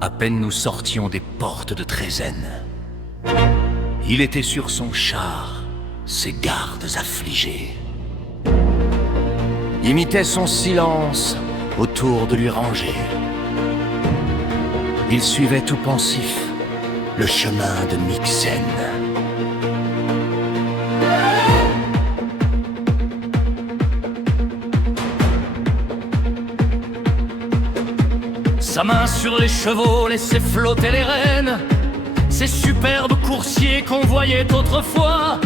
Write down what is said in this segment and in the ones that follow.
À peine nous sortions des portes de Trézène. Il était sur son char, ses gardes affligés imitaient son silence autour de lui rangé. Il suivait tout pensif le chemin de Myxène. Sa main sur les chevaux laissait flotter les rênes, ces superbes coursiers qu'on voyait autrefois,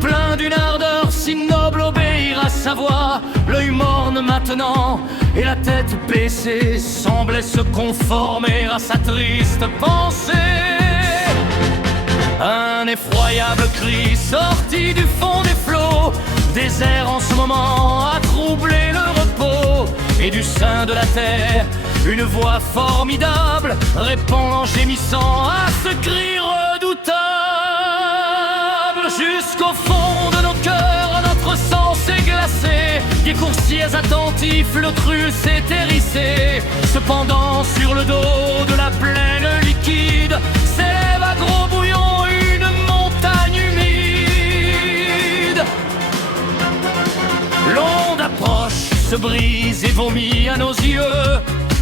plein d'une ardeur si noble obéir à sa voix. L'œil morne maintenant et la tête baissée semblait se conformer à sa triste pensée. Un effroyable cri sorti du fond des flots, désert en ce moment a troublé le repos. Et du sein de la terre, une voix formidable répond en gémissant à ce cri redoutable. Jusqu'au fond de nos cœurs, notre sang s'est glacé. Des coursiers attentifs, le tru s'est hérissé. Cependant, sur le dos de la plaine liquide, s'élève à gros bouillons une montagne humide. L'onde approche, se brise et vomit à nos yeux.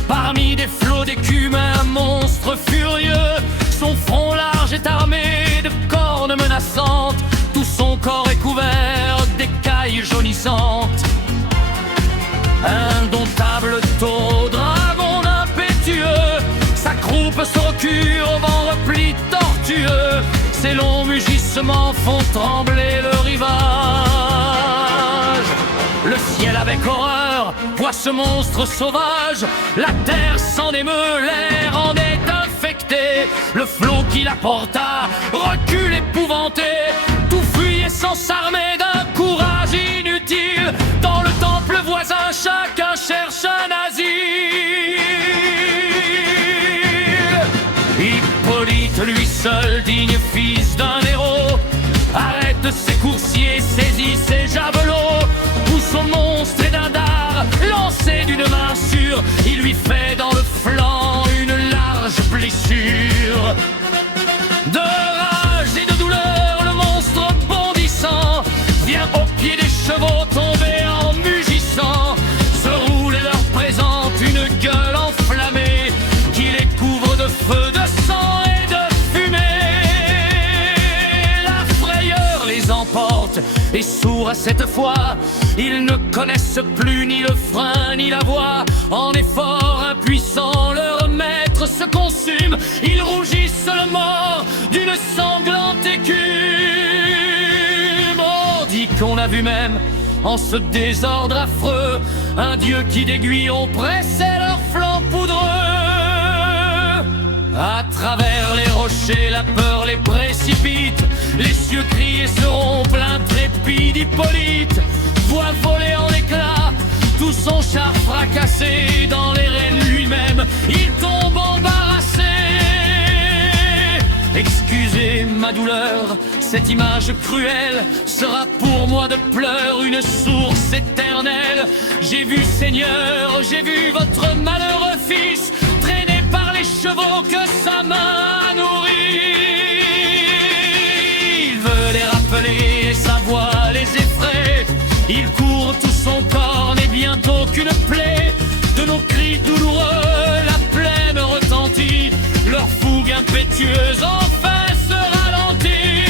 Parmi des flots d'écume, un monstre furieux. Son front large est armé de cornes menaçantes. Tout son corps est couvert d'écailles jaunissantes. Indomptable taureau, dragon impétueux, sa croupe se recule au vent repli tortueux. Ses longs mugissements font trembler le rivage. Le ciel avec horreur voit ce monstre sauvage. La terre s'en émeut, l'air en est infecté. Le flot qui la porta recule épouvanté. Tout fuit et sans s'armer d'un courage inutile. Dans le temple voisin, chacun cherche un asile. Hippolyte, lui seul, digne fils d'un héros, arrête ses coursiers, saisit ses javelots. Son monstre est d'un dard, lancé d'une main sûre. Il lui fait dans le flanc une large blessure. De rage et de douleur, le monstre bondissant vient au pied des chevaux tombés en mugissant. Se roule et leur présente une gueule enflammée qui les couvre de feu, de sang et de fumée. La frayeur les emporte et sourds à cette fois, ils ne connaissent plus ni le frein ni la voie. En effort impuissant, leur maître se consume. Ils rougissent le mort d'une sanglante écume. On dit qu'on a vu même, en ce désordre affreux, un dieu qui d'aiguillons pressait leur flanc poudreux. À travers les rochers, la peur les précipite. Les cieux crient et se rompent, l'intrépide Hippolyte voit voler en éclats tout son char fracassé. Dans les rênes lui-même, il tombe embarrassé. Excusez ma douleur, cette image cruelle sera pour moi de pleurs une source éternelle. J'ai vu Seigneur, j'ai vu votre malheureux fils traîné par les chevaux que sa main a nourris. Il veut les rappeler et sa voix les effraie. Il court tout son corps, n'est bientôt qu'une plaie. De nos cris douloureux, la plaine retentit. Leur fougue impétueuse enfin se ralentit.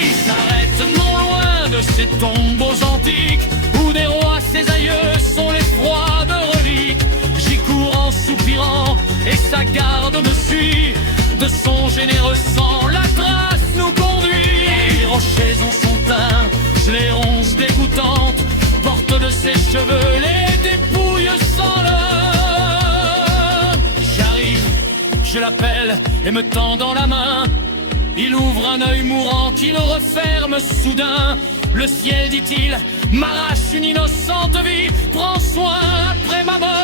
Ils s'arrêtent non loin de ces tombeaux antiques où des rois, ses aïeux, sont l'effroi de reliques. J'y cours en soupirant et sa garde me suit. De son généreux sang, la trace nous conduit. Les rochers ont son teint, les ronces dégoûtantes, porte de ses cheveux les dépouilles sans l'heure. J'arrive, je l'appelle et me tend dans la main. Il ouvre un œil mourant qu'il referme soudain. Le ciel, dit-il, m'arrache une innocente vie. Prends soin après ma mort